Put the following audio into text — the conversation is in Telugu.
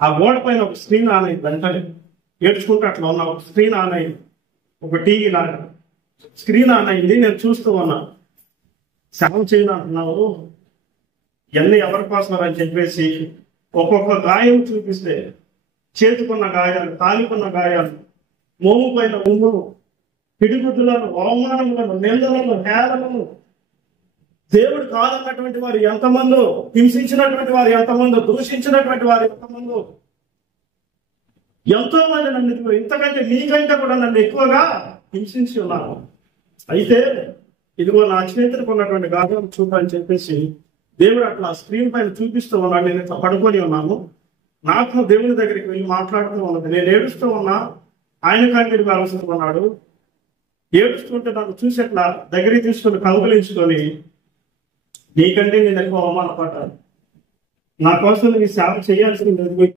ఆ గోడ పైన ఒక స్క్రీన్ ఆన్ అయింది. వెంటనే ఏడ్చుకుంటూ అట్లా ఉన్నా, ఒక స్క్రీన్ ఆన్ అయింది, ఒక టీవీ లాగా స్క్రీన్ ఆన్ అయింది. నేను చూస్తూ ఉన్నా, సేవ చేయను అంటున్నావు, ఇవన్నీ ఎవరి కోసం అని చెప్పేసి ఒక్కొక్క గాయం చూపిస్తే, చేతుకున్న గాయాలు, కాలికున్న గాయాలు, మోము పైన ఉమ్ములు, పిడిగుద్దులను, అవమానములను, నిందలను, హేళనను, దేవుడు కాదన్నటువంటి వారు ఎంతమందో, హింసించినటువంటి వారు ఎంతమందో, దూషించినటువంటి వారు ఎంతమందో, ఎంతో మంది నన్ను ఇంతకంటే నీకంటే కూడా నన్ను ఎక్కువగా హింసించి ఉన్నారు. అయితే ఇదిగో నా చేతులకు ఉన్నటువంటి గాయాలు చూడని చెప్పేసి దేవుడు అట్లా స్క్రీన్ పైన చూపిస్తూ ఉన్నాడు. నేను ఇట్లా పడుకొని ఉన్నాను. నాకు దేవుని దగ్గరికి వెళ్ళి మాట్లాడుతూ ఉన్నది. నేను ఏడుస్తూ ఉన్నా, ఆయన కన్నీరు కావలసి ఉన్నాడు. ఏడుస్తుంటే నన్ను చూసి అట్లా దగ్గరికి తీసుకొని కౌగులించుకొని, నీకంటే నేను ఎక్కువ అవమానపడ్డాను, నా కోసం నీ సేవ చేయాల్సింది